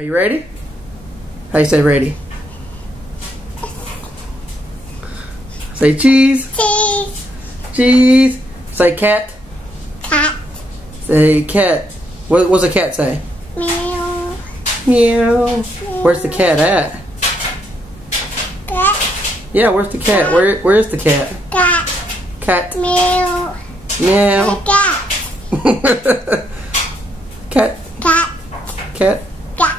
Are you ready? How you say ready? Say cheese. Cheese. Cheese. Say cat. Cat. Say cat. What's a cat say? Meow. Meow. Where's the cat at? Cat. Yeah, where's the cat? Where's the cat? Cat. Cat. Meow. Meow. Cat. Cat. Cat. Cat. Cat. Cat.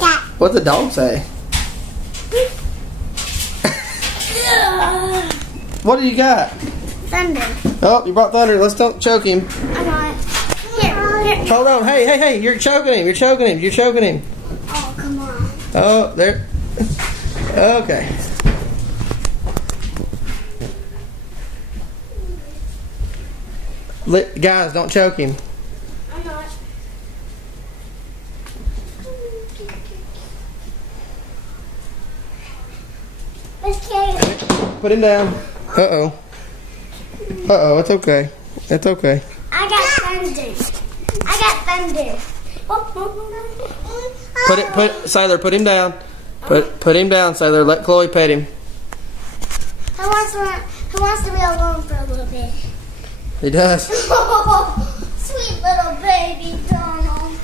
Cat. What's the dog say? What do you got? Thunder. Oh, you brought Thunder. Let's don't choke him. I got it. Here. Hold on. Hey. You're choking him. You're choking him. You're choking him. Oh, come on. Oh, there. Okay. Guys, don't choke him. I'm not. Okay. Put him down. Uh-oh. Uh-oh, it's okay. It's okay. I got thunder. Sayler, put him down. Put him down, Sayler. Let Chloe pet him. Who wants to be alone for a little bit? He does. Sweet little baby Donald.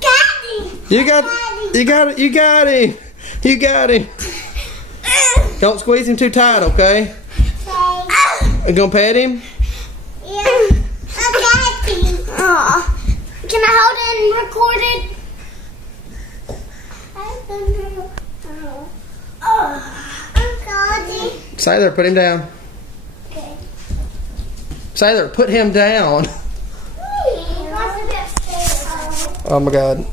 Daddy! You got him. You got him. Don't squeeze him too tight, okay? Okay. You gonna pet him? Yeah. Okay. Can I hold it and record it? Sayler, put him down. Okay. Sayler, put him down. He wants to be upstairs. Oh my God.